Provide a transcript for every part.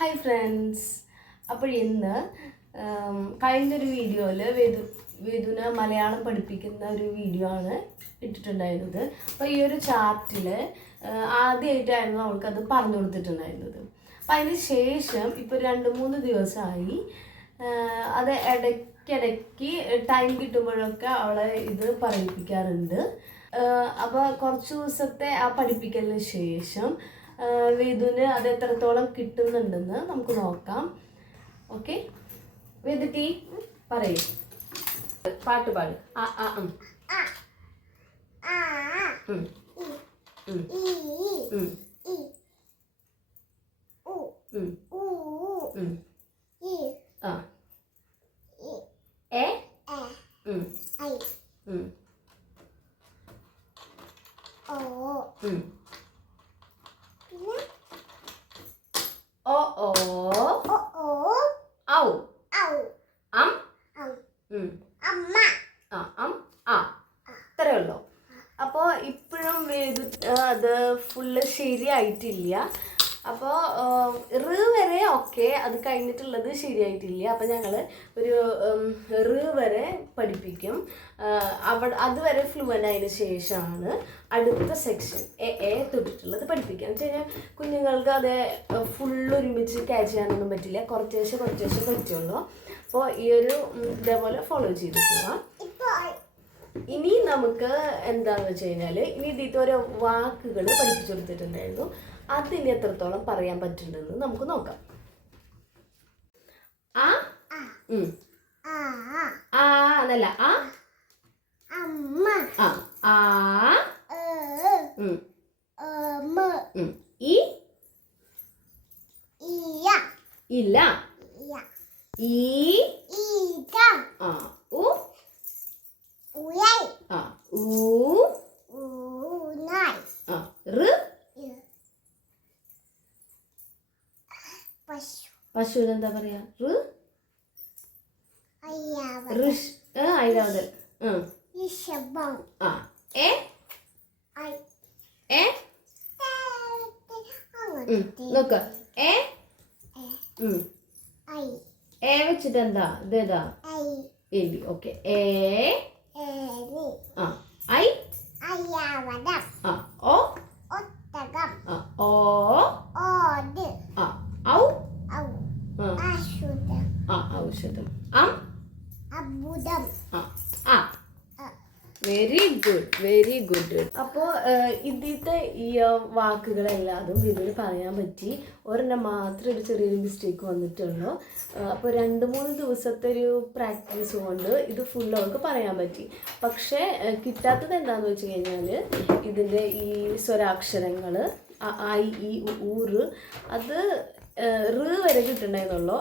Hi friends. അപ്പോൾ ഇന്ന് കഴിഞ്ഞൊരു വീഡിയോയിൽ വേദുവിനെ മലയാളം പഠിപ്പിക്കുന്ന ഒരു വീഡിയോ ആണ് ഇട്ടിട്ടുണ്ടായിരുന്നത്. അപ്പോൾ ഈ ഒരു ചാർട്ടിൽ ആദ്യമായിട്ടായിരുന്നു അവൾക്കത് പറഞ്ഞു കൊടുത്തിട്ടുണ്ടായിരുന്നത്. അപ്പം അതിന് ശേഷം ഇപ്പോൾ 2-3 ദിവസമായി അത് ഇടയ്ക്കിടയ്ക്ക് ടൈം കിട്ടുമ്പോഴൊക്കെ അവളെ ഇത് പറയിപ്പിക്കാറുണ്ട്. അപ്പോൾ കുറച്ച് ദിവസത്തെ ആ പഠിപ്പിക്കലിന് ശേഷം വേദുവിന് അത് എത്രത്തോളം കിട്ടുന്നുണ്ടെന്ന് നമുക്ക് നോക്കാം. ഓക്കെ, വേദു ടീ പറയൂ, പാട്ട് പാട്. ആ ആ ഓ ഓ ഔ അം അമ്മ ആ ഇത്രയേ ഉള്ളൂ. അപ്പോൾ ഇപ്പോഴും അത് ഫുള്ള് ശരിയായിട്ടില്ല. അപ്പോൾ റ് വരെ ഓക്കെ, അത് കഴിഞ്ഞിട്ടുള്ളത് ശരിയായിട്ടില്ല. അപ്പോൾ ഞങ്ങൾ ഒരു റ് വരെ പഠിപ്പിക്കും. അതുവരെ ഫ്ലുവൻ്റ് ആയതിനു ശേഷമാണ് അടുത്ത സെക്ഷൻ എ തൊട്ടിട്ടുള്ളത് പഠിപ്പിക്കുക. എന്ന് വെച്ച് കഴിഞ്ഞാൽ കുഞ്ഞുങ്ങൾക്ക് അത് ഫുള്ള് ഒരുമിച്ച് ക്യാച്ച് ചെയ്യാനൊന്നും പറ്റില്ല, കുറച്ചേശ്ശെ പറ്റുള്ളൂ. അപ്പോൾ ഈ ഒരു ഇതേപോലെ ഫോളോ ചെയ്ത് പോവാം. ഇനി നമുക്ക് എന്താണെന്ന് വെച്ച് കഴിഞ്ഞാൽ ഇനി ഇതിൻ്റെ ഓരോ വാക്കുകൾ പഠിപ്പിച്ചു കൊടുത്തിട്ടുണ്ടായിരുന്നു. അതിന് എത്രത്തോളം പറയാൻ പറ്റുന്നുണ്ടെന്ന് നമുക്ക് നോക്കാം. ആ എന്നല്ല, ആ ആ ഇ ഇല്ല, ഈ ഉ പശുവിന് എന്താ പറയാ? ഐരാവതൽ. നോക്ക എ വെച്ചിട്ട് എന്താ ഇതേതാ? എലി. ഓക്കെ, ഐ ഓ ഔ ഔഷധം. Very good. അപ്പോൾ ഇതിലത്തെ ഈ വാക്കുകളെല്ലാതും ഇതിന് പറയാൻ പറ്റി. ഒരെണ്ണം മാത്രം ഒരു ചെറിയൊരു മിസ്റ്റേക്ക് വന്നിട്ടുള്ളൂ. അപ്പോൾ 2-3 ദിവസത്തെ ഒരു പ്രാക്ടീസ് കൊണ്ട് ഇത് ഫുൾ അവർക്ക് പറയാൻ പറ്റി. പക്ഷേ കിട്ടാത്തത് എന്താണെന്ന് വെച്ച് കഴിഞ്ഞാൽ ഇതിൻ്റെ ഈ സ്വരാക്ഷരങ്ങൾ ഐ ഈ ഊറ് അത് റ് വരെ കിട്ടുന്നുണ്ടായിരുന്നുള്ളൂ.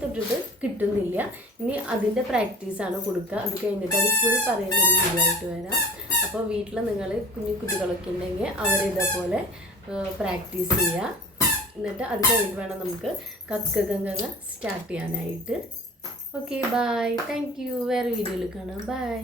തൊട്ടിട്ട് കിട്ടുന്നില്ല. ഇനി അതിൻ്റെ പ്രാക്ടീസാണ് കൊടുക്കുക. അത് കഴിഞ്ഞിട്ട് അത് ഫുൾ പറയുന്ന ഒരു വീഡിയോ ആയിട്ട് വരാം. അപ്പോൾ വീട്ടിൽ നിങ്ങൾ കുട്ടികളൊക്കെ ഉണ്ടെങ്കിൽ അവരിതേപോലെ പ്രാക്ടീസ് ചെയ്യുക. എന്നിട്ട് അത് കഴിഞ്ഞിട്ട് വേണം നമുക്ക് കക്കഗംഗ സ്റ്റാർട്ട് ചെയ്യാനായിട്ട്. Okay, bye. Thank you. വേറെ വീഡിയോയിൽ കാണാം. ബൈ.